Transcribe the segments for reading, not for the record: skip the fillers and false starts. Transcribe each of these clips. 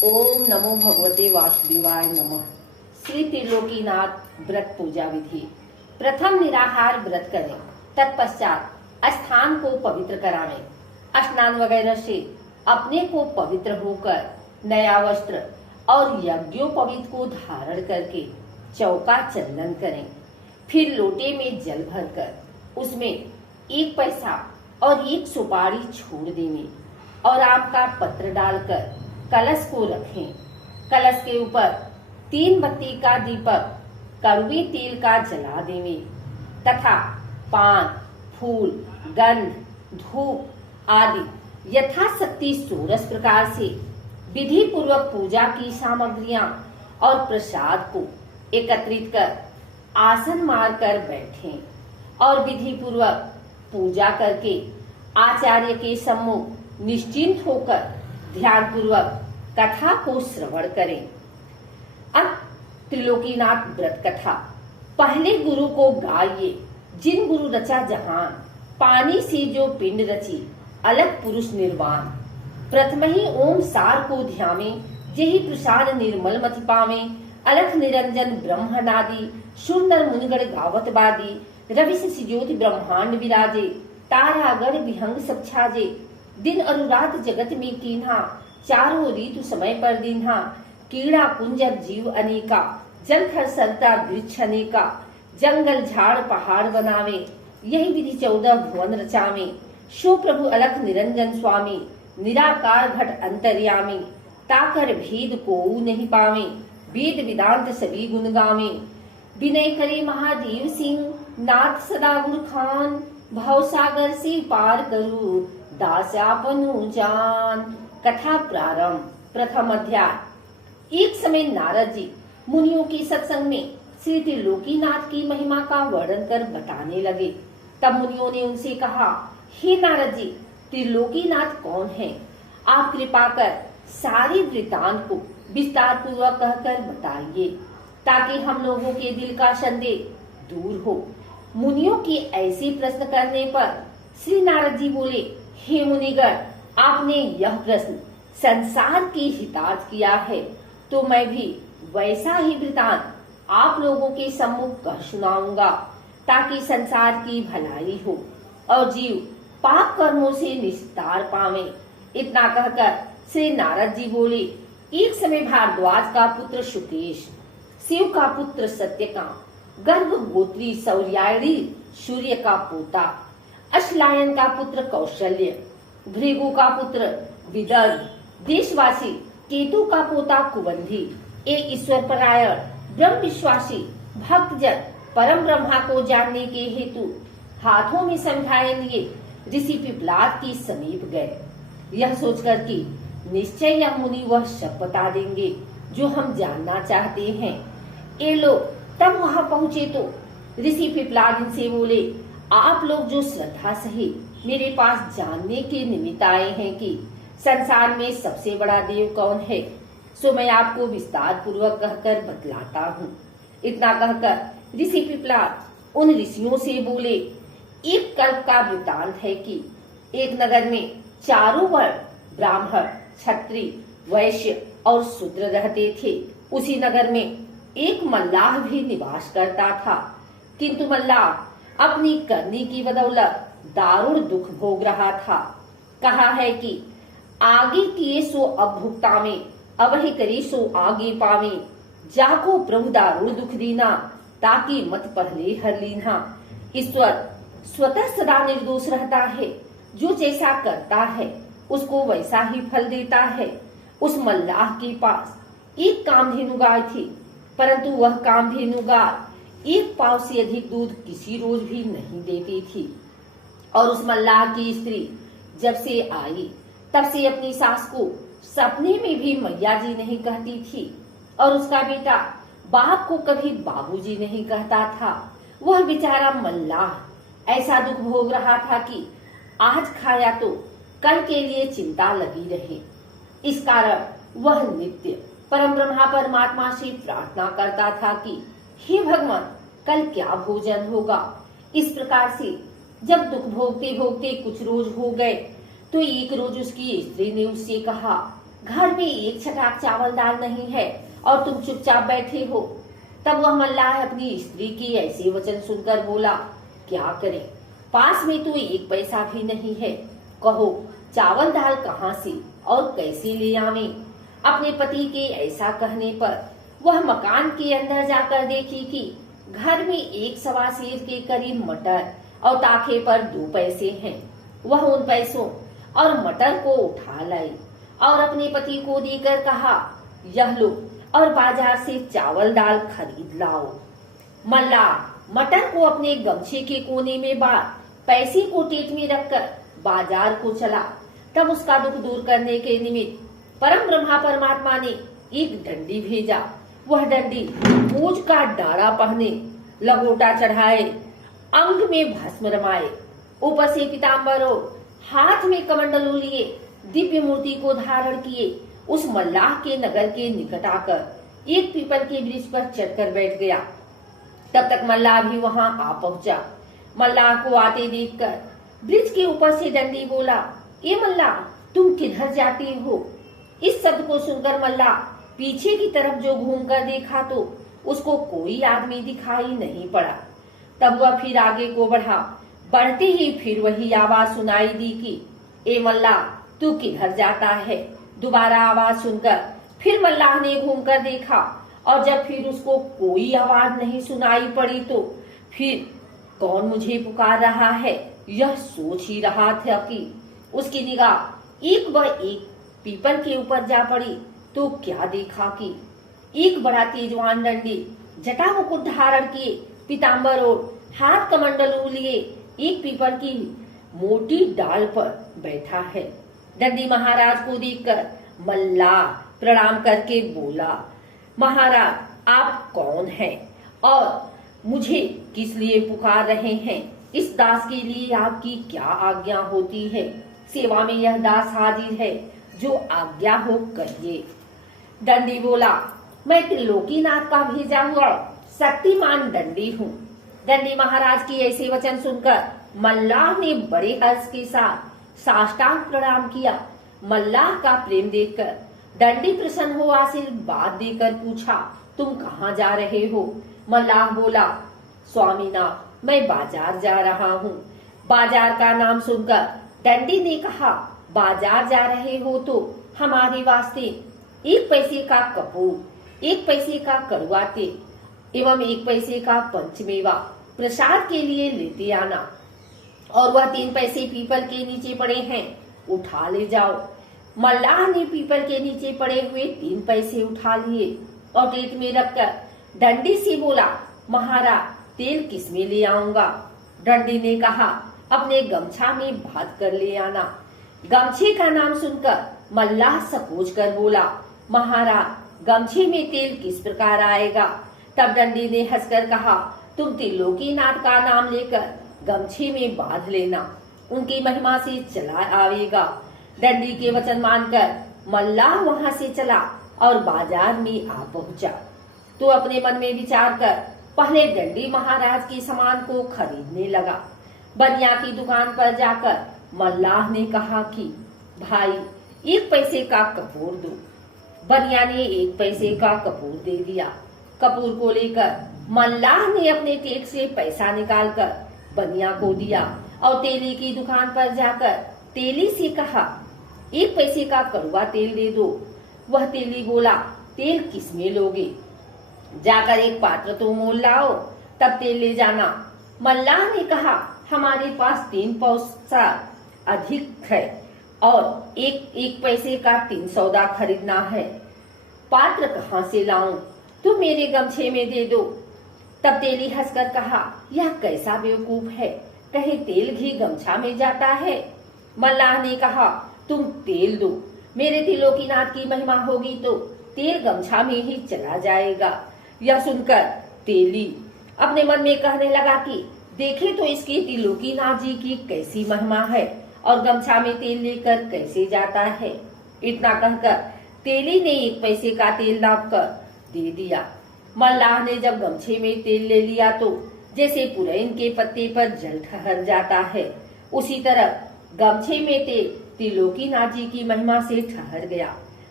ओम नमो भगवते वासुदेवाय नमः। श्री त्रिलोकीनाथ व्रत पूजा विधि। प्रथम निराहार व्रत करें, तत्पश्चात स्थान को पवित्र करावें। स्नान वगैरह से अपने को पवित्र होकर नया वस्त्र और यज्ञोपवीत को धारण करके चौका चंदन करें। फिर लोटे में जल भरकर उसमें 1 पैसा और 1 सुपारी छोड़ देंगे और आम का पत्र डालकर कलश को रखें। कलश के ऊपर 3 बत्ती का दीपक कड़वे तेल का जला देंगे तथा पान, फूल, गंध, धूप आदि यथाशक्ति 16 प्रकार से विधि पूर्वक पूजा की सामग्रियां और प्रसाद को एकत्रित कर आसन मार कर बैठें और विधि पूर्वक पूजा करके आचार्य के सम्मुख निश्चिंत होकर ध्यान पूर्वक कथा को श्रवण करें। अब त्रिलोकीनाथ व्रत कथा। पहले गुरु को गाइए, जिन गुरु रचा जहान, पानी से जो पिंड रची अलग पुरुष निर्वाण। प्रथम ही ओम सार को ध्यावे, जेहि प्रसाद निर्मल मति पावे। अलख निरंजन ब्रह्मनादि, सुंदर मुनिगण गावत बादी। रवि से ज्योति ब्रह्मांड विराजे, तारागण विहंग सब छाजे। दिन और रात जगत में कीन्हा, चारों ऋतु समय पर दीन्हा। कीड़ा कुंजर जीव अनेका, जल थर सरता वृक्ष अनेका। जंगल झाड़ पहाड़ बनावे, यही विधि 14 भुवन रचावे। शो प्रभु अलख निरंजन स्वामी, निराकार घट अंतर्यामी। ताकर भेद को नहीं पावे, वेद वेदांत सभी गुण गावे। विनय करे महादेव सिंह, नाथ सदा गुर खान। भव सागर से पार करू, दास्यापनु जान। कथा प्रारंभ। प्रथम अध्याय। एक समय नारद जी मुनियों के सत्संग में श्री त्रिलोकीनाथ की महिमा का वर्णन कर बताने लगे। तब मुनियों ने उनसे कहा, हे नारद जी, त्रिलोकीनाथ कौन है? आप कृपा कर सारे वृतांत को विस्तार पूर्वक कहकर बताइए, ताकि हम लोगों के दिल का संदेह दूर हो। मुनियों के ऐसे प्रश्न करने पर श्री नारद जी बोले, हे मुनिगण, आपने यह प्रश्न संसार के हितार्थ किया है, तो मैं भी वैसा ही वृतांत आप लोगों के सम्मुख कह सुनाऊंगा, ताकि संसार की भलाई हो और जीव पाप कर्मों से निस्तार पावे। इतना कहकर श्री नारद जी बोले, एक समय भारद्वाज का पुत्र शुकेश, शिव का पुत्र सत्यकाम, गर्भ गोत्री सौर्यायणी सूर्य का पोता, अश्लायन का पुत्र कौशल्य, भृगु का पुत्र विदर्भ, देशवासी केतु का पोता कुबंधी, एक ईश्वर परायण ब्रह्म विश्वासी भक्तजन परम ब्रह्मा को जानने के हेतु हाथों में समझाए लिए ऋषि पिपलाद के समीप गए। यह सोचकर कि निश्चय यह मुनि वह सब बता देंगे जो हम जानना चाहते हैं। ये लोग तब वहां पहुंचे तो ऋषि पिपलाद इनसे बोले, आप लोग जो श्रद्धा सहित मेरे पास जानने के निमित्त आए हैं कि संसार में सबसे बड़ा देव कौन है, सो मैं आपको विस्तार पूर्वक कहकर बतलाता हूँ। इतना कहकर ऋषि पिपलाद उन ऋषियों से बोले, एक कल्प का वृतांत है कि एक नगर में चारों वर्ण ब्राह्मण, क्षत्रिय, वैश्य और शूद्र रहते थे। उसी नगर में एक मल्लाह भी निवास करता था, किंतु मल्लाह अपनी करनी की बदौलत दारुण दुख भोग रहा था। कहा है कि आगे किए सो अब भुगतावे, अवहि करे सो आगे पावे। जाको प्रभु दारुण दुख दीना, ताकि मत पहले हर लीना। ईश्वर स्वतः सदा निर्दोष रहता है, जो जैसा करता है उसको वैसा ही फल देता है। उस मल्लाह के पास एक कामधेनु गाय थी, परंतु वह कामधेनु गाय 1 पाव से अधिक दूध किसी रोज भी नहीं देती थी। और उस मल्लाह की स्त्री जब से आई तब से अपनी सास को सपने में भी मैया जी नहीं कहती थी, और उसका बेटा बाप को कभी बाबूजी नहीं कहता था। वह बेचारा मल्लाह ऐसा दुख भोग रहा था कि आज खाया तो कल के लिए चिंता लगी रहे। इस कारण वह नित्य परम ब्रह्मा परमात्मा से प्रार्थना करता था कि हे भगवान, कल क्या भोजन होगा। इस प्रकार से जब दुख भोगते भोगते कुछ रोज हो गए तो एक रोज उसकी स्त्री ने उससे कहा, घर में एक छटाक चावल दाल नहीं है और तुम चुपचाप बैठे हो। तब वह मल्लाह अपनी स्त्री की ऐसे वचन सुनकर बोला, क्या करें, पास में तो एक पैसा भी नहीं है। कहो चावल दाल कहाँ से और कैसे ले आवे। अपने पति के ऐसा कहने पर वह मकान के अंदर जाकर देखी कि घर में एक सवा सेर के करीब मटर और ताखे पर 2 पैसे हैं। वह उन पैसों और मटर को उठा लाई और अपने पति को देकर कहा, यह लो और बाजार से चावल दाल खरीद लाओ। मल्लाह मटर को अपने गमछे के कोने में बांध पैसे को टेट में रखकर बाजार को चला। तब उसका दुख दूर करने के निमित्त परम ब्रह्मा परमात्मा ने एक डंडी भेजा। वह डंडी पूज का डारा पहने, लंगोटा चढ़ाए, अंग में भस्म रमाए, ऊपर से पीताम्बर और हाथ में कमंडलू लिए दिव्य मूर्ति को धारण किए उस मल्लाह के नगर के निकट आकर एक पीपल के वृक्ष पर चढ़कर बैठ गया। तब तक मल्लाह भी वहां आ पहुंचा। मल्लाह को आते देखकर वृक्ष के ऊपर से डंडी बोला, ए मल्लाह, तुम किधर जाते हो। इस शब्द को सुनकर मल्लाह पीछे की तरफ जो घूमकर देखा तो उसको कोई आदमी दिखाई नहीं पड़ा। तब वह फिर आगे को बढ़ा। बढ़ते ही फिर वही आवाज सुनाई दी कि ए मल्लाह, तू किधर जाता है। दोबारा आवाज सुनकर फिर मल्लाह ने घूमकर देखा और जब फिर उसको कोई आवाज नहीं सुनाई पड़ी तो फिर कौन मुझे पुकार रहा है यह सोच ही रहा था कि उसकी निगाह एक व एक पीपल के ऊपर जा पड़ी तो क्या देखा कि एक बड़ा तेजवान डंडी जटा मुकुट धारण किए, पीताम्बर और हाथ कमंडलू लिए एक पीपल की मोटी डाल पर बैठा है। डंडी महाराज को देखकर मल्लाह प्रणाम करके बोला, महाराज आप कौन हैं और मुझे किस लिए पुकार रहे हैं। इस दास के लिए आपकी क्या आज्ञा होती है। सेवा में यह दास हाजिर है, जो आज्ञा हो कहिए। डंडी बोला, मैं त्रिलोकीनाथ का भेजा हुआ शक्तिमान डंडी हूँ। डंडी महाराज की ऐसे वचन सुनकर मल्लाह ने बड़े हर्ष के साथ साष्टांग प्रणाम किया। मल्लाह का प्रेम देखकर डंडी प्रसन्न हो आशीर्वाद देकर पूछा, तुम कहाँ जा रहे हो। मल्लाह बोला, स्वामीनाथ, मैं बाजार जा रहा हूँ। बाजार का नाम सुनकर डंडी ने कहा, बाजार जा रहे हो तो हमारे वास्ते 1 पैसे का कपूर, 1 पैसे का कड़वा तेल एवं 1 पैसे का पंचमेवा प्रसाद के लिए लेते आना और वह 3 पैसे पीपल के नीचे पड़े हैं, उठा ले जाओ। मल्लाह ने पीपल के नीचे पड़े हुए 3 पैसे उठा लिए और टेट में रखकर डंडी से बोला, महाराज तेल किस में ले आऊंगा। डंडी ने कहा, अपने गमछा में बांध कर ले आना। गमछे का नाम सुनकर मल्लाह सकोच कर बोला, महाराज गमछे में तेल किस प्रकार आएगा। तब डंडी ने हंसकर कहा, तुम त्रिलोकीनाथ का नाम लेकर गमछे में बांध लेना, उनकी महिमा से चला आवेगा। डंडी के वचन मानकर मल्लाह वहां से चला और बाजार में आ पहुंचा। तो अपने मन में विचार कर पहले डंडी महाराज के सामान को खरीदने लगा। बनिया की दुकान पर जाकर मल्लाह ने कहा कि भाई 1 पैसे का कपूर दो। बनिया ने 1 पैसे का कपूर दे दिया। कपूर को लेकर मल्लाह ने अपने टेक से पैसा निकालकर बनिया को दिया और तेली की दुकान पर जाकर तेली से कहा, 1 पैसे का कड़वा तेल दे दो। वह तेली बोला, तेल किस में लोगे, जाकर एक पात्र तो मोल लाओ, तब तेल ले जाना। मल्लाह ने कहा, हमारे पास 3 पैसा अधिक है और एक पैसे का 3 सौदा खरीदना है। पात्र कहाँ से लाऊं, तुम मेरे गमछे में दे दो। तब तेली हंसकर कहा, यह कैसा बेवकूफ है, कहे तेल घी गमछा में जाता है। मल्लाह ने कहा, तुम तेल दो, मेरे त्रिलोकीनाथ की महिमा होगी तो तेल गमछा में ही चला जाएगा। यह सुनकर तेली अपने मन में कहने लगा कि देखे तो इसकी त्रिलोकीनाथ जी की कैसी महिमा है और गमछा में तेल लेकर कैसे जाता है। इतना कहकर तेली ने 1 पैसे का तेल लाकर दे दिया। मल्लाह ने जब गमछे में तेल ले लिया तो जैसे पुरैन के पत्ते पर जल ठहर जाता है, उसी तरह गमछे में तेल त्रिलोकीनाथ जी की महिमा से ठहर गया।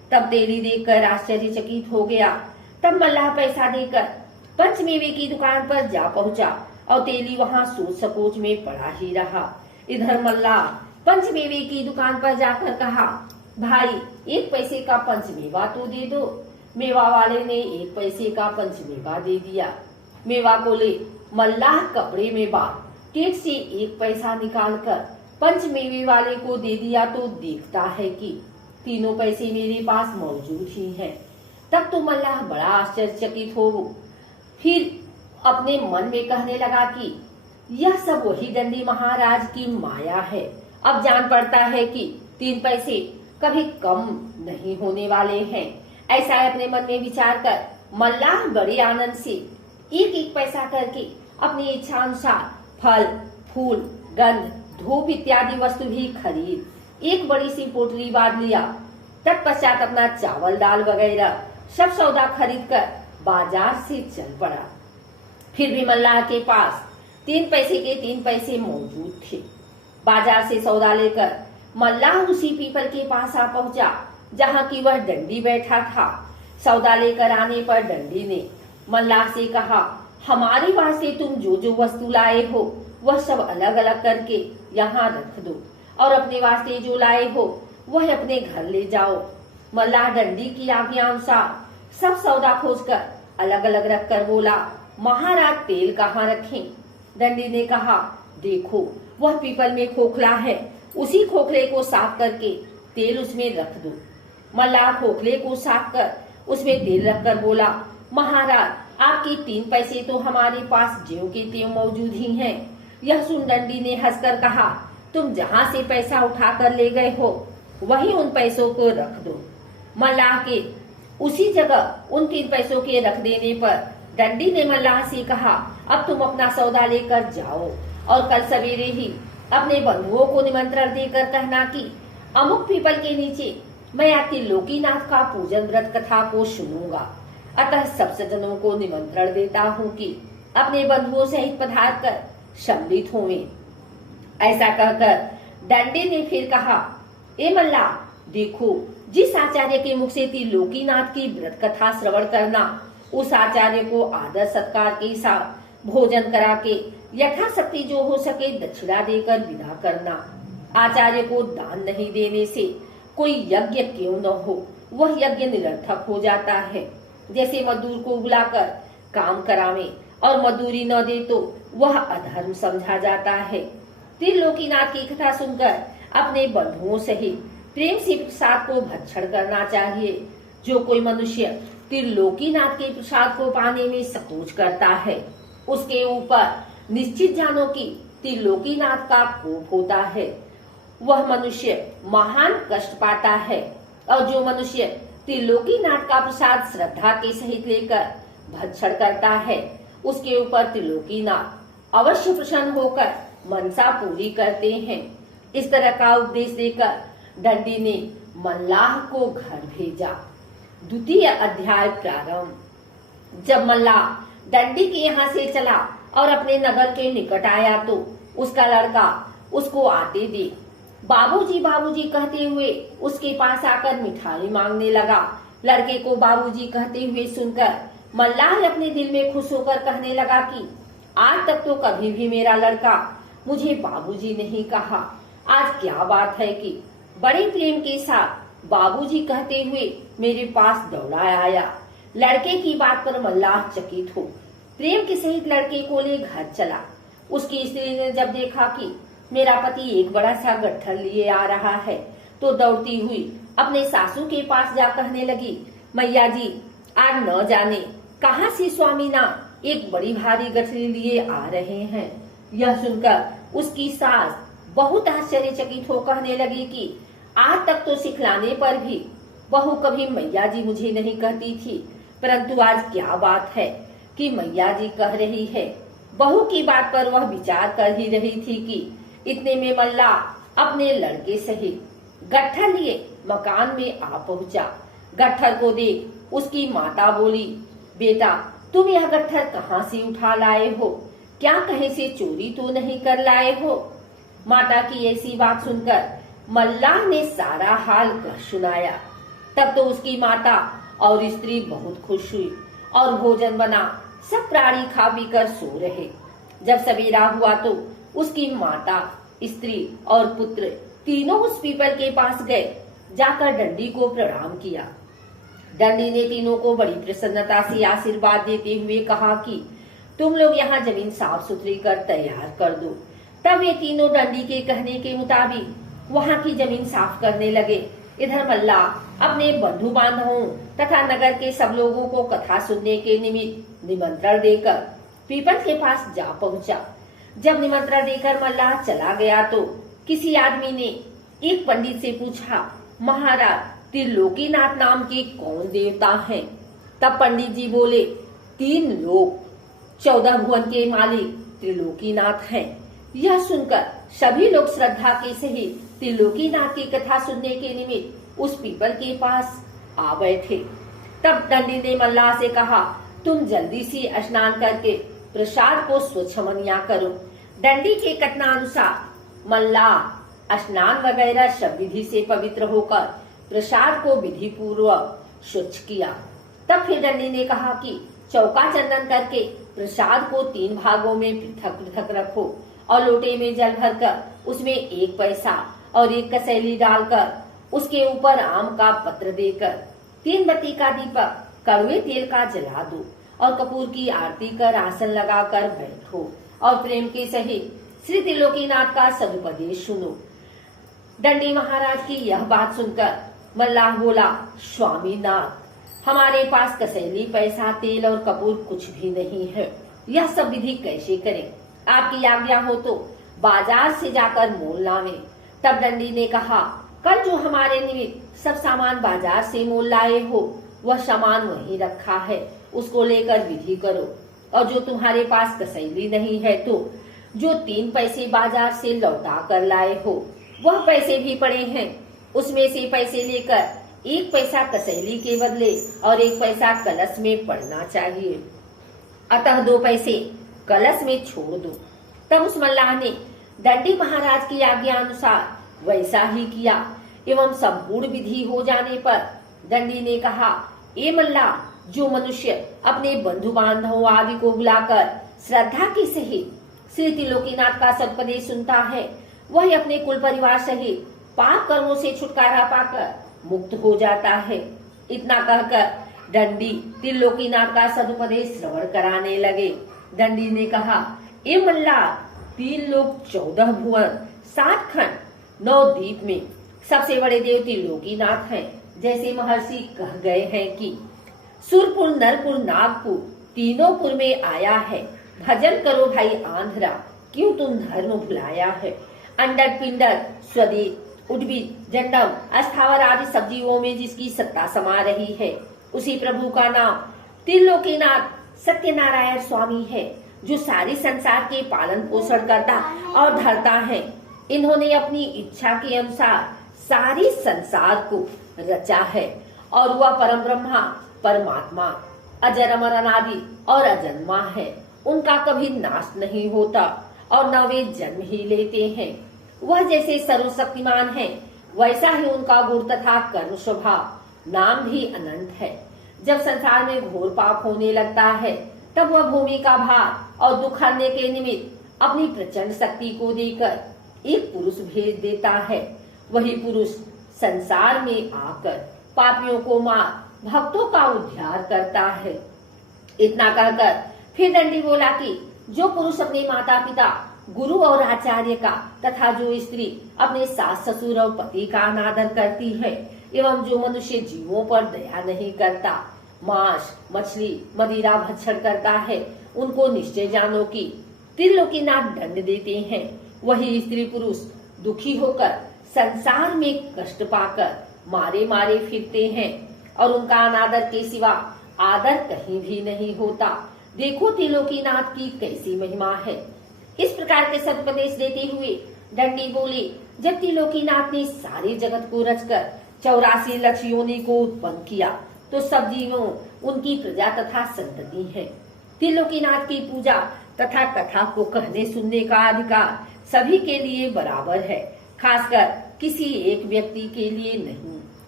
तब तेली देखकर आश्चर्यचकित हो गया। तब मल्लाह पैसा देकर पंचमेवे की दुकान पर जा पहुंचा और तेली वहां सोच सकोच में पड़ा ही रहा। इधर मल्लाह पंचमेवे की दुकान पर जाकर कहा, भाई 1 पैसे का पंचमेवा तो दे दो। मेवा वाले ने 1 पैसे का पंचमेवा दे दिया। मेवा को ले मल्लाह कपड़े में बांध केक से 1 पैसा निकालकर पंचमेवे वाले को दे दिया तो देखता है कि तीनों पैसे मेरे पास मौजूद ही हैं। तब तो मल्लाह बड़ा आश्चर्यचकित हो फिर अपने मन में कहने लगा कि यह सब वही दंडी महाराज की माया है। अब जान पड़ता है कि 3 पैसे कभी कम नहीं होने वाले हैं। ऐसा अपने मन में विचार कर मल्लाह बड़े आनंद से 1-1 पैसा करके अपनी इच्छा अनुसार फल, फूल, गंध, धूप इत्यादि वस्तु भी खरीद एक बड़ी सी पोटली बांध लिया। तत्पश्चात अपना चावल, दाल वगैरह सब सौदा खरीद कर बाजार से चल पड़ा। फिर भी मल्लाह के पास 3 पैसे के 3 पैसे मौजूद थे। बाजार से सौदा लेकर मल्लाह उसी पीपल के पास आ पहुंचा जहां की वह डंडी बैठा था। सौदा लेकर आने पर डंडी ने मल्लाह से कहा, हमारे वास्ते तुम जो जो वस्तु लाए हो वह सब अलग अलग करके यहाँ रख दो और अपने वास्ते जो लाए हो वह अपने घर ले जाओ। मल्लाह डंडी की आज्ञा अनुसार सब सौदा खोजकर अलग अलग रख कर बोला, महाराज तेल कहाँ रखें? डंडी ने कहा, देखो वह पीपल में खोखला है, उसी खोखले को साफ करके तेल उसमें रख दो। मल्लाह खोखले को साफ कर उसमें तेल रखकर बोला, महाराज आपके 3 पैसे तो हमारे पास ज्यों के त्यों मौजूद ही हैं। यह सुन डंडी ने हंसकर कहा, तुम जहाँ से पैसा उठा कर ले गए हो वहीं उन पैसों को रख दो। मल्लाह के उसी जगह उन 3 पैसों के रख देने पर डंडी ने मल्लाह से कहा, अब तुम अपना सौदा लेकर जाओ और कल सवेरे ही अपने बंधुओं को निमंत्रण देकर कहना कि अमुक पीपल के नीचे मैं आपके लोकीनाथ का पूजन व्रत कथा को सुनूंगा। अतः सब सज्जनों को निमंत्रण देता हूँ कि अपने बंधुओं सहित पधार कर सम्मिलित होवें। ऐसा कहकर डंडी ने फिर कहा, ए मल्लाह देखो, जिस आचार्य के मुख से त्रिलोकीनाथ की व्रत कथा श्रवण करना, उस आचार्य को आदर सत्कार के साथ भोजन करा के यथाशक्ति जो हो सके दक्षिणा देकर विदा करना। आचार्य को दान नहीं देने से कोई यज्ञ क्यों न हो, वह यज्ञ निरर्थक हो जाता है। जैसे मजदूर को बुलाकर काम करावे और मजदूरी न दे तो वह अधर्म समझा जाता है। त्रिलोकीनाथ की कथा सुनकर अपने बंधुओं सहित प्रेम से प्रसाद को भक्षण करना चाहिए। जो कोई मनुष्य त्रिलोकीनाथ के प्रसाद को पाने में संकोच करता है, उसके ऊपर निश्चित जानो कि त्रिलोकीनाथ का कोप होता है। वह मनुष्य महान कष्ट पाता है और जो मनुष्य त्रिलोकीनाथ का प्रसाद श्रद्धा के सहित लेकर भक्षण करता है, उसके ऊपर त्रिलोकीनाथ अवश्य प्रसन्न होकर मनसा पूरी करते हैं। इस तरह का उपदेश देकर डंडी ने मल्लाह को घर भेजा। द्वितीय अध्याय प्रारंभ। जब मल्लाह डंडी के यहाँ से चला और अपने नगर के निकट आया तो उसका लड़का उसको आते देख बाबूजी बाबूजी कहते हुए उसके पास आकर मिठाई मांगने लगा। लड़के को बाबूजी कहते हुए सुनकर मल्लाह अपने दिल में खुश होकर कहने लगा कि आज तक तो कभी भी मेरा लड़का मुझे बाबूजी नहीं कहा। आज क्या बात है कि बड़े प्रेम के साथ बाबूजी कहते हुए मेरे पास दौड़ा आया। लड़के की बात पर मल्लाह चकित हो प्रेम के सहित लड़के को ले घर चला। उसकी स्त्री ने जब देखा कि मेरा पति एक बड़ा सा गट्ठर लिए आ रहा है तो दौड़ती हुई अपने सासू के पास जा कहने लगी, मैया जी आज न जाने कहाँ से स्वामी ना एक बड़ी भारी गठरी लिए आ रहे हैं। यह सुनकर उसकी सास बहुत आश्चर्यचकित हो कहने लगी कि आज तक तो सिखलाने पर भी बहू कभी मैया जी मुझे नहीं कहती थी, परंतु आज क्या बात है कि मैया जी कह रही है। बहू की बात पर वह विचार कर ही रही थी कि इतने में मल्लाह अपने लड़के सहित गट्ठर लिए मकान में आ पहुंचा। गट्ठर को देख उसकी माता बोली, बेटा तुम यह गट्ठर कहाँ से उठा लाए हो? क्या कहीं से चोरी तो नहीं कर लाए हो? माता की ऐसी बात सुनकर मल्लाह ने सारा हाल कह सुनाया। तब तो उसकी माता और स्त्री बहुत खुश हुई और भोजन बना, सब प्राणी खा पी कर सो रहे। जब सवेरा हुआ तो उसकी माता, स्त्री और पुत्र तीनों उस पीपल के पास गए, जाकर डंडी को प्रणाम किया। डंडी ने तीनों को बड़ी प्रसन्नता से आशीर्वाद देते हुए कहा कि तुम लोग यहाँ जमीन साफ सुथरी कर तैयार कर दो। तब ये तीनों डंडी के कहने के मुताबिक वहाँ की जमीन साफ करने लगे। इधर मल्ला अपने बंधु बांधवों तथा नगर के सब लोगों को कथा सुनने के निमित्त निमंत्रण देकर पीपल के पास जा पहुंचा। जब निमंत्रण देकर मल्ला चला गया तो किसी आदमी ने एक पंडित से पूछा, महाराज त्रिलोकीनाथ नाम के कौन देवता हैं? तब पंडित जी बोले, 3 लोक 14 भुवन के मालिक त्रिलोकीनाथ हैं। यह सुनकर सभी लोग श्रद्धा के सहित त्रिलोकीनाथ की कथा सुनने के निमित्त उस पीपल के पास आ बैठे। तब डंडी ने मल्लाह से कहा, तुम जल्दी से स्नान करके प्रसाद को स्वच्छ मनिया करो। डंडी के कथनानुसार मल्लाह स्नान वगैरह सब विधि से पवित्र होकर प्रसाद को विधि पूर्वक स्वच्छ किया। तब फिर डंडी ने कहा कि चौका चंदन करके प्रसाद को 3 भागों में पृथक पृथक रखो और लोटे में जल भरकर उसमें 1 पैसा और 1 कसैली डालकर उसके ऊपर आम का पत्र देकर 3 बत्ती का दीपक कड़वे तेल का जला दो और कपूर की आरती कर आसन लगाकर बैठो और प्रेम के सहित श्री त्रिलोकीनाथ का सदुपदेश सुनो। डंडी महाराज की यह बात सुनकर मल्लाह बोला, स्वामीनाथ हमारे पास कसैली पैसा तेल और कपूर कुछ भी नहीं है, यह सब विधि कैसे करें? आपकी आज्ञा हो तो बाजार से जाकर मोल लावे। तब डंडी ने कहा, कल जो हमारे निमित्त सब सामान बाजार से मोल लाए हो वह सामान वहीं रखा है, उसको लेकर विधि करो। और जो तुम्हारे पास कसैली नहीं है तो जो 3 पैसे बाजार से लौटा कर लाए हो वह पैसे भी पड़े हैं, उसमें से पैसे लेकर 1 पैसा कसैली के बदले और 1 पैसा कलश में पड़ना चाहिए, अतः 2 पैसे कलश में छोड़ दो। तब उस मल्लाह ने डंडी महाराज की आज्ञा अनुसार वैसा ही किया एवं संपूर्ण विधि हो जाने पर डंडी ने कहा, ए मल्लाह, जो मनुष्य अपने बंधु बांधवों आदि को बुलाकर श्रद्धा के सहित श्री त्रिलोकीनाथ का सदुपदेश सुनता है वह अपने कुल परिवार सहित पाप कर्मों से छुटकारा पाकर मुक्त हो जाता है। इतना कहकर डंडी त्रिलोकीनाथ का सदुपदेश श्रवण कराने लगे। डंडी ने कहा, ए मल्लाह, 3 लोक 14 भुवन 7 खंड 9 द्वीप में सबसे बड़े देव त्रिलोकीनाथ हैं। जैसे महर्षि कह गए हैं कि सुरपुर, नरपुर, नागपुर तीनों पुर में आया है, भजन करो भाई आंध्रा, क्यों तुम धर्म भुलाया है। अंडर पिंडर स्वदेश उडबी जंडम अस्थावर आदि सब जीवों में जिसकी सत्ता समा रही है उसी प्रभु का नाम त्रिलोकीनाथ सत्यनारायण स्वामी है, जो सारे संसार के पालन पोषण करता और धरता है। इन्होंने अपनी इच्छा के अनुसार सारी संसार को रचा है और वह परम ब्रह्मा परमात्मा अजर अमर अनादि और अजन्मा है। उनका कभी नाश नहीं होता और न वे जन्म ही लेते हैं। वह जैसे सर्वशक्तिमान है वैसा ही उनका गुण तथा कर्म स्वभाव नाम भी अनंत है। जब संसार में घोर पाप होने लगता है तब वह भूमि का भार और दुख हरने के निमित्त अपनी प्रचंड शक्ति को देकर एक पुरुष भेज देता है। वही पुरुष संसार में आकर पापियों को मार भक्तों का उद्धार करता है। इतना कहकर फिर डंडी बोला कि जो पुरुष अपने माता पिता, गुरु और आचार्य का तथा जो स्त्री अपने सास ससुर और पति का अनादर करती है एवं जो मनुष्य जीवों पर दया नहीं करता, मांस मछली मदिरा भक्षण करता है, उनको निश्चय जानो कि त्रिलोकीनाथ दंड देते हैं। वही स्त्री पुरुष दुखी होकर संसार में कष्ट पाकर मारे मारे फिरते हैं और उनका अनादर के सिवा आदर कहीं भी नहीं होता। देखो त्रिलोकीनाथ की कैसी महिमा है। इस प्रकार के सदुपदेश देते हुए डंडी बोले, जब त्रिलोकीनाथ ने सारे जगत को रचकर 84 लक्ष योनि को उत्पन्न किया तो सब जीवों उनकी प्रजा तथा संतति है। त्रिलोकीनाथ की पूजा तथा कथा को कहने सुनने का अधिकार सभी के लिए बराबर है, खासकर किसी एक व्यक्ति के लिए नहीं।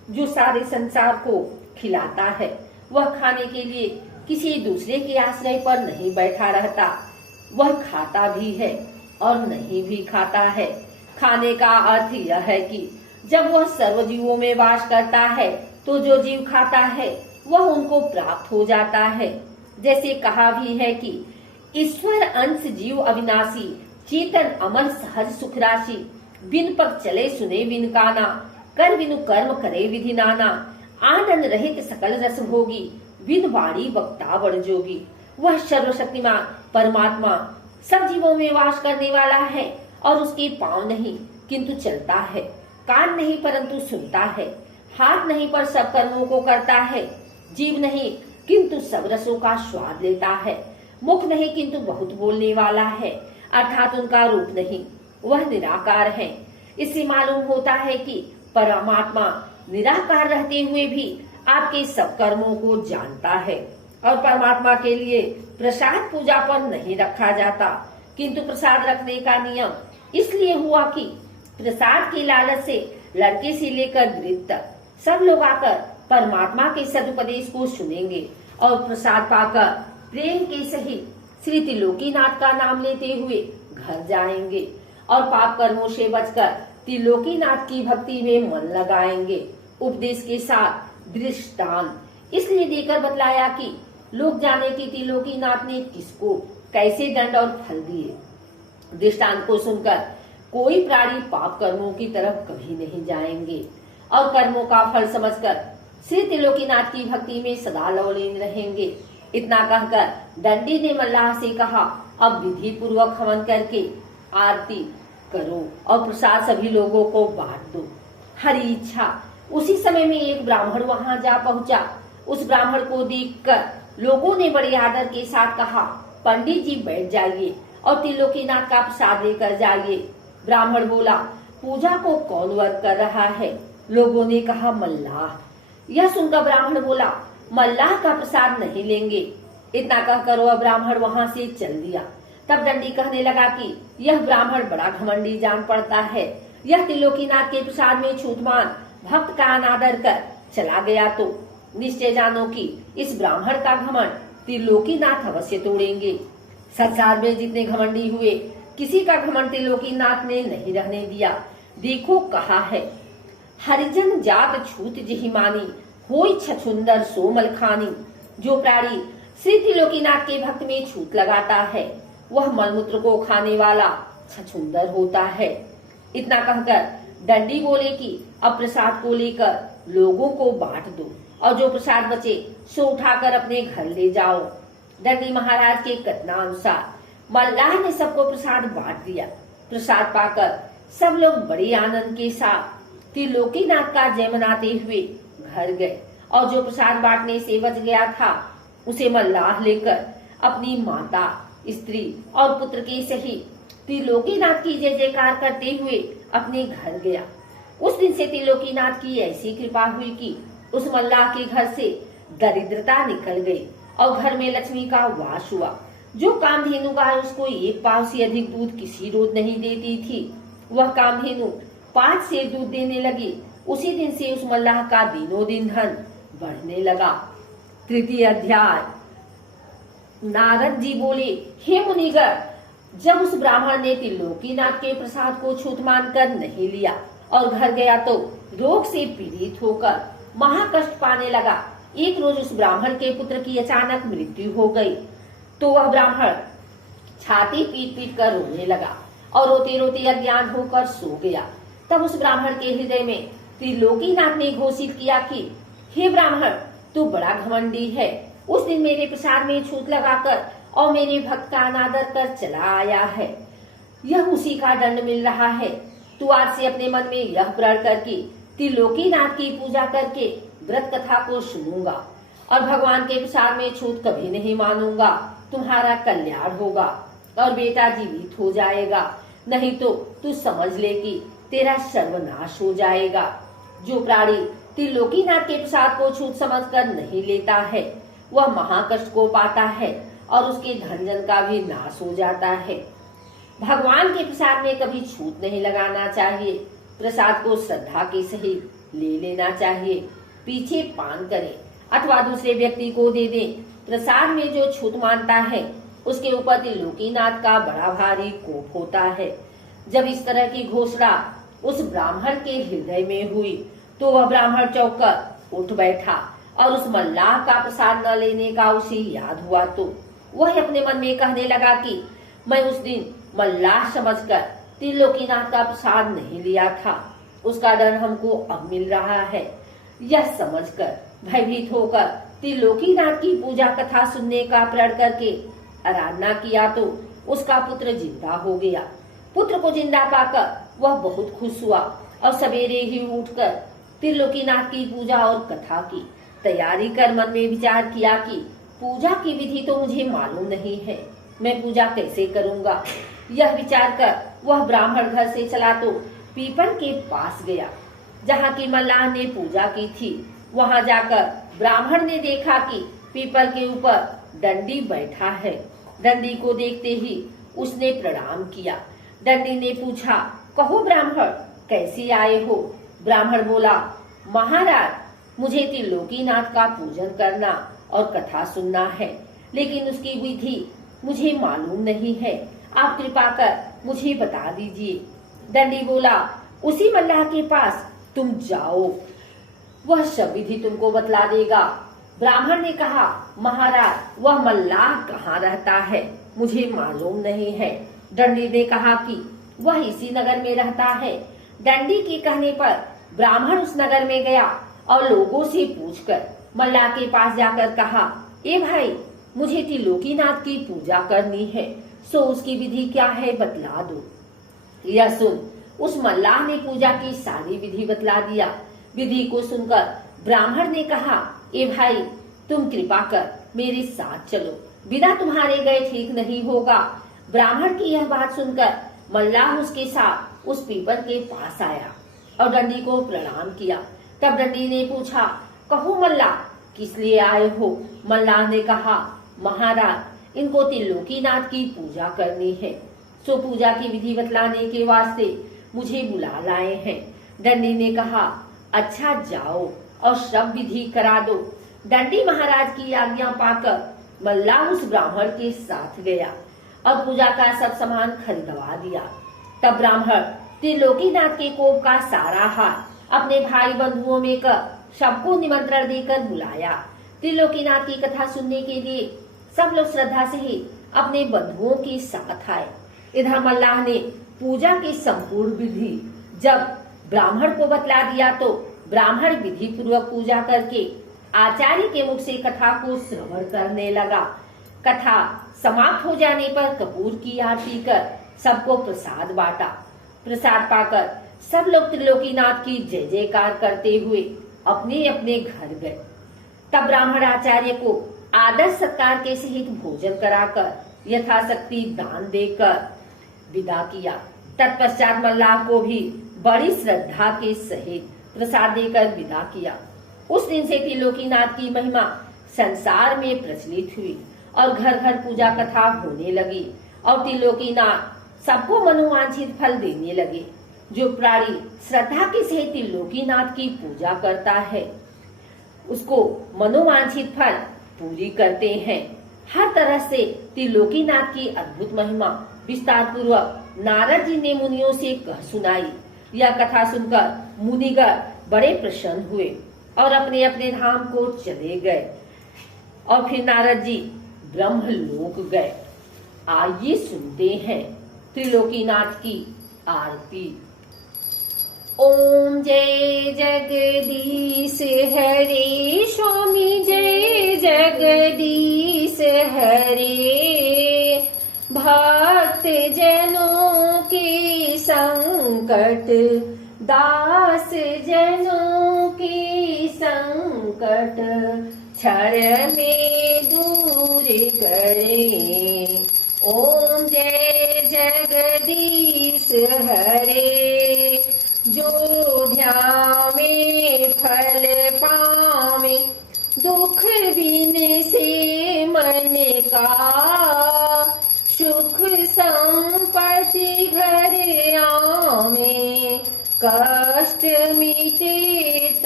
जो सारे संसार को खिलाता है, वह खाने के लिए किसी दूसरे के आश्रय पर नहीं बैठा रहता। वह खाता भी है और नहीं भी खाता है। खाने का अर्थ यह है कि जब वह सर्व जीवों में वास करता है तो जो जीव खाता है वह उनको प्राप्त हो जाता है। जैसे कहा भी है कि ईश्वर अंश जीव अविनाशी, चेतन अमर सहज सुख राशि, बिन पग चले सुने बिन काना, कर बिनु कर्म करे विधि नाना, आनंद रहित सकल रस भोगी, बिन वाणी वक्ता बड़ जोगी। वह सर्वशक्तिमान परमात्मा सब जीवों में वास करने वाला है और उसके पांव नहीं किंतु चलता है, कान नहीं परंतु सुनता है, हाथ नहीं पर सब कर्मों को करता है, जीव नहीं किंतु सब रसों का स्वाद लेता है, मुख नहीं किंतु बहुत बोलने वाला है, अर्थात उनका रूप नहीं, वह निराकार है। इससे मालूम होता है कि परमात्मा निराकार रहते हुए भी आपके सब कर्मों को जानता है। और परमात्मा के लिए प्रसाद पूजा पर नहीं रखा जाता, किंतु प्रसाद रखने का नियम इसलिए हुआ कि प्रसाद के लालच से लड़के से लेकर वृद्ध तक सब लोग आकर परमात्मा के सदुपदेश को सुनेंगे और प्रसाद पाकर प्रेम के सहित श्री त्रिलोकीनाथ का नाम लेते हुए घर जाएंगे और पाप कर्मों से बचकर त्रिलोकीनाथ की भक्ति में मन लगाएंगे। उपदेश के साथ दृष्टांत इसलिए देकर बतलाया कि लोग जाने कि त्रिलोकीनाथ ने किसको कैसे दंड और फल दिए। दृष्टांत को सुनकर कोई प्राणी पाप कर्मों की तरफ कभी नहीं जाएंगे और कर्मों का फल समझकर श्री त्रिलोकीनाथ की भक्ति में सदा लवलीन रहेंगे। इतना कहकर दंडी ने मल्लाह से कहा, अब विधि पूर्वक हवन करके आरती करो और प्रसाद सभी लोगों को बांट दो। हरी इच्छा। उसी समय में एक ब्राह्मण वहां जा पहुंचा। उस ब्राह्मण को देखकर लोगों ने बड़े आदर के साथ कहा, पंडित जी बैठ जाइए और त्रिलोकीनाथ का प्रसाद लेकर जाइए। ब्राह्मण बोला, पूजा को कौन वर्ग कर रहा है? लोगों ने कहा, मल्लाह। यह सुनकर ब्राह्मण बोला, मल्लाह का प्रसाद नहीं लेंगे। इतना कहकर वह ब्राह्मण वहां से चल दिया। तब दंडी कहने लगा कि यह ब्राह्मण बड़ा घमंडी जान पड़ता है। यह त्रिलोकीनाथ के प्रसाद में छूतमान भक्त का अनादर कर चला गया तो निश्चय जानो कि इस ब्राह्मण का घमंड त्रिलोकीनाथ अवश्य तोड़ेंगे। संसार में जितने घमंडी हुए, किसी का घमंड त्रिलोकीनाथ ने नहीं रहने दिया। देखो कहा है, हरिजन जात छूत जिहि मानी, होई छछुंदर सोमल खानी। जो प्राणी श्री त्रिलोकीनाथ के भक्त में छूत लगाता है वह मलमूत्र को खाने वाला छछुंदर होता है। इतना कहकर दंडी बोले कि अब प्रसाद को लेकर लोगों को बांट दो और जो प्रसाद बचे सो उठाकर अपने घर ले जाओ। दंडी महाराज के कथनानुसार मल्लाह ने सबको प्रसाद बांट दिया। प्रसाद पाकर सब लोग बड़े आनंद के साथ त्रिलोकीनाथ का जय मनाते हुए घर गए और जो प्रसाद बांटने से बच गया था उसे मल्लाह लेकर अपनी माता, स्त्री और पुत्र के सहित त्रिलोकीनाथ की जय जयकार करते हुए अपने घर गया। उस दिन से त्रिलोकीनाथ की ऐसी कृपा हुई कि उस मल्लाह के घर से दरिद्रता निकल गई और घर में लक्ष्मी का वास हुआ। जो कामधेनु गाय उसको एक पाव से अधिक दूध किसी रोज नहीं देती थी, वह कामधेनु 5 सेर दूध देने लगी। उसी दिन से उस मल्लाह का दिनों दिन धन बढ़ने लगा। तृतीय अध्याय। नारद जी बोले, हे मुनिगण, जब उस ब्राह्मण ने त्रिलोकीनाथ के प्रसाद को छूत मानकर नहीं लिया और घर गया तो रोग से पीड़ित होकर महाकष्ट पाने लगा। एक रोज उस ब्राह्मण के पुत्र की अचानक मृत्यु हो गई तो वह ब्राह्मण छाती पीट पीट कर रोने लगा और रोते रोते अज्ञान होकर सो गया। तब उस ब्राह्मण के हृदय में त्रिलोकीनाथ ने घोषित किया कि हे ब्राह्मण, तू बड़ा घमंडी है। उस दिन मेरे प्रसाद में छूत लगाकर और मेरे भक्त का अनादर कर चला आया है। यह उसी का दंड मिल रहा है। तू आज से अपने मन में यह प्रण कर कि त्रिलोकीनाथ की पूजा करके व्रत कथा को सुनूंगा और भगवान के प्रसाद में छूत कभी नहीं मानूंगा। तुम्हारा कल्याण होगा और बेटा जीवित हो जाएगा, नहीं तो तू समझ ले कि तेरा सर्वनाश हो जाएगा। जो प्राणी त्रिलोकीनाथ के प्रसाद को छूत समझकर नहीं लेता है वह महाकष्ट को पाता है और उसके धन जन का भी नाश हो जाता है। भगवान के प्रसाद में कभी छूत नहीं लगाना चाहिए। प्रसाद को श्रद्धा के सहित ले लेना चाहिए, पीछे पान करें अथवा दूसरे व्यक्ति को दे दें। प्रसाद में जो छूत मानता है उसके ऊपर त्रिलोकीनाथ का बड़ा भारी कोप होता है। जब इस तरह की घोषणा उस ब्राह्मण के हृदय में हुई तो वह ब्राह्मण चौंक कर उठ बैठा और उस मल्लाह का प्रसाद न लेने का उसे याद हुआ तो वह अपने मन में कहने लगा कि मैं उस दिन मल्लाह समझकर त्रिलोकीनाथ का प्रसाद नहीं लिया था, उसका दंड हमको अब मिल रहा है। यह समझकर भयभीत होकर त्रिलोकीनाथ की पूजा कथा सुनने का प्रण करके आराधना किया तो उसका पुत्र जिंदा हो गया। पुत्र को जिंदा पाकर वह बहुत खुश हुआ और सवेरे ही उठकर त्रिलोकीनाथ की पूजा और कथा की तैयारी कर मन में विचार किया कि पूजा की विधि तो मुझे मालूम नहीं है, मैं पूजा कैसे करूंगा। यह विचार कर वह ब्राह्मण घर से चला तो पीपल के पास गया जहाँ की मल्लाह ने पूजा की थी। वहाँ जाकर ब्राह्मण ने देखा कि पीपल के ऊपर दंडी बैठा है। दंडी को देखते ही उसने प्रणाम किया। दंडी ने पूछा, कहो ब्राह्मण, कैसी आए हो। ब्राह्मण बोला, महाराज, मुझे त्रिलोकीनाथ का पूजन करना और कथा सुनना है, लेकिन उसकी विधि मुझे मालूम नहीं है, आप कृपा कर मुझे बता दीजिए। दंडी बोला, उसी मल्लाह के पास तुम जाओ, वह सब विधि तुमको बतला देगा। ब्राह्मण ने कहा, महाराज, वह मल्लाह कहाँ रहता है, मुझे मालूम नहीं है। दंडी ने कहा कि वह इसी नगर में रहता है। दंडी के कहने पर ब्राह्मण उस नगर में गया और लोगों से पूछकर मल्लाह के पास जाकर कहा, ए भाई, मुझे त्रिलोकीनाथ की पूजा करनी है, सो उसकी विधि क्या है बतला दो। यह सुन उस मल्लाह ने पूजा की सारी विधि बतला दिया। विधि को सुनकर ब्राह्मण ने कहा, ए भाई, तुम कृपा कर मेरे साथ चलो, बिना तुम्हारे गए ठीक नहीं होगा। ब्राह्मण की यह बात सुनकर मल्लाह उसके साथ उस पीपल के पास आया और दंडी को प्रणाम किया। तब दंडी ने पूछा, कहो मल्लाह, किस लिए आए हो। मल्लाह ने कहा, महाराज, इनको त्रिलोकीनाथ की पूजा करनी है, सो पूजा की विधि बतलाने के वास्ते मुझे बुला लाए हैं। दंडी ने कहा, अच्छा, जाओ और सब विधि करा दो। दंडी महाराज की आज्ञा पाकर मल्लाह उस ब्राह्मण के साथ गया और पूजा का सब सामान खरीदवा दिया। तब ब्राह्मण त्रिलोकीनाथ के कोप का सारा हार अपने भाई बंधुओं में कर सबको निमंत्रण देकर बुलाया। त्रिलोकीनाथ की कथा सुनने के लिए सब लोग श्रद्धा से ही अपने बंधुओं के साथ आए। इधर मल्लाह ने पूजा की संपूर्ण विधि जब ब्राह्मण को बतला दिया तो ब्राह्मण विधि पूर्वक पूजा करके आचार्य के मुख से कथा को श्रवण करने लगा। कथा समाप्त हो जाने पर कपूर की आरती कर सबको प्रसाद बांटा। प्रसाद पाकर सब लोग त्रिलोकीनाथ की जय जयकार करते हुए अपने अपने घर गए। तब ब्राह्मण आचार्य को आदर सत्कार के सहित भोजन कराकर यथाशक्ति दान देकर विदा किया। तत्पश्चात मल्लाह को भी बड़ी श्रद्धा के सहित प्रसाद देकर विदा किया। उस दिन से त्रिलोकीनाथ की महिमा संसार में प्रचलित हुई और घर घर पूजा कथा होने लगी और त्रिलोकीनाथ सबको मनोवांछित फल देने लगे। जो प्राणी श्रद्धा के सहित त्रिलोकीनाथ की पूजा करता है उसको मनोवांछित फल पूरी करते हैं। हर तरह से त्रिलोकीनाथ की अद्भुत महिमा विस्तार पूर्वक नारद जी ने मुनियों से कह सुनाई। यह कथा सुनकर मुनिगण बड़े प्रसन्न हुए और अपने अपने धाम को चले गए और फिर नारद जी ब्रह्मलोक गए। आइए सुनते हैं त्रिलोकीनाथ की आरती। ओम जय जगदीश हरे, स्वामी जय जगदीश हरे। भक्त जनों के संकट, दास जनों के संकट क्षण में दूर करे। ओम जय जगदीश हरे। जो ध्यावे फल पावे, दुख बिन से मन का। सुख संपत्ति घर आवे, कष्ट मिटे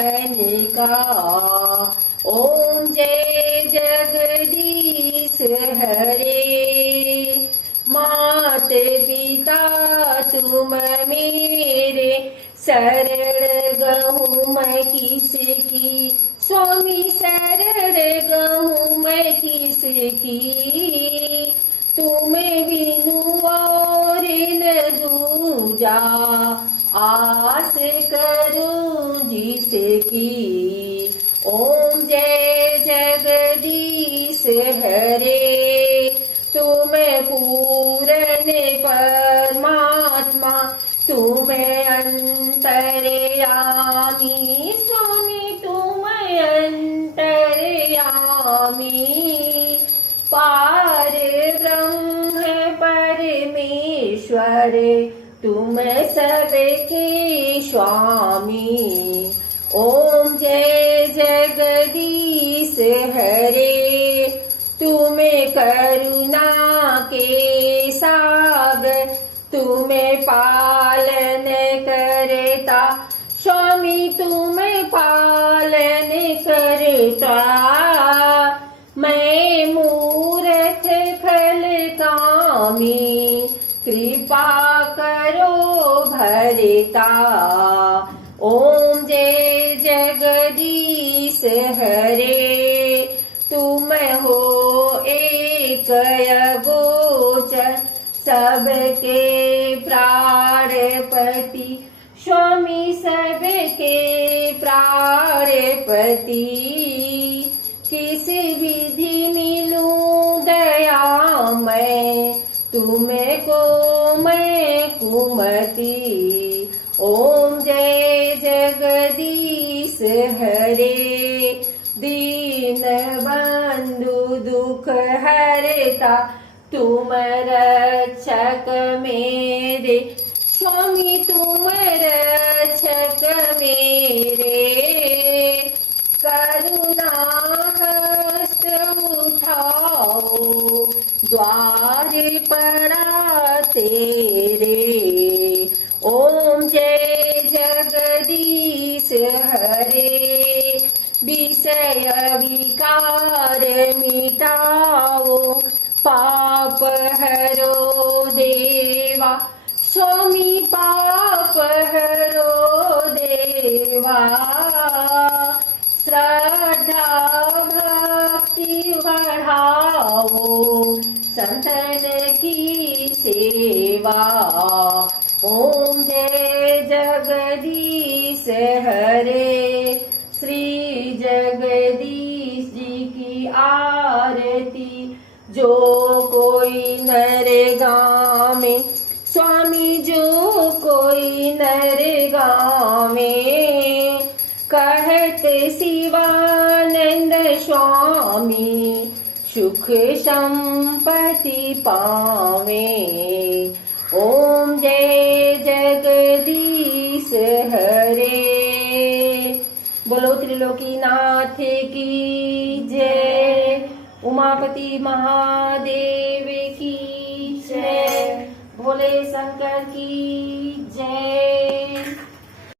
धन का। ओम जय जगदीश हरे। मात पिता तुम मेरे, शरण गहूँ मैं किसकी। स्वामी शरण गहूँ मैं किसकी। तुम्हें बिनु और न दूजा, आस करूं जिसकी। ओम जय जगदीश हरे। तुम्हें पूर्ण परमात्मा, तुम्हें अंतर्यामी। स्वामी तुम्हें अंतर्यामी। पार ब्रह्म परमेश्वर, तुम सबके स्वामी। ओम जय जगदीश हरे। तुम्हें करुणा के सागर, तुम्हें पालन करता। स्वामी तुम्हें पालन करता। मैं मूर्ख खल कामी, कृपा करो भरता। ओम जय जगदीश हरे। तुम हो एक अगोचर, सबके प्राणपति। स्वामी सबके प्राणपति। किस विधि मिलूं दया मैं, तुमको मैं कुमति। ओम जय जगदीश हरे। दीन बंधु दुख हरता, तुम रक्षक मेरे। स्वामी तुम रक्षक मेरे। करुणा हस्त उठाओ, द्वार पड़ा तेरे। ओम जय जगदीश हरे। विषय विकार मिटाओ, पाप हरो देवा। स्वामी पाप हरो देवा। श्रद्धा भक्ति बढ़ाओ, संतन की सेवा। ओम जय जगदीश हरे। श्री जगदीश जी की आरती जो कोई नर गावे। स्वामी जो कोई नर गावे, कहत शिवानंद स्वामी, सुख संपत्ति पावे। ओम जय जगदीश हरे। बोलो त्रिलोकीनाथ की जय। उमापति महादेव की जय। भोले शंकर की जय।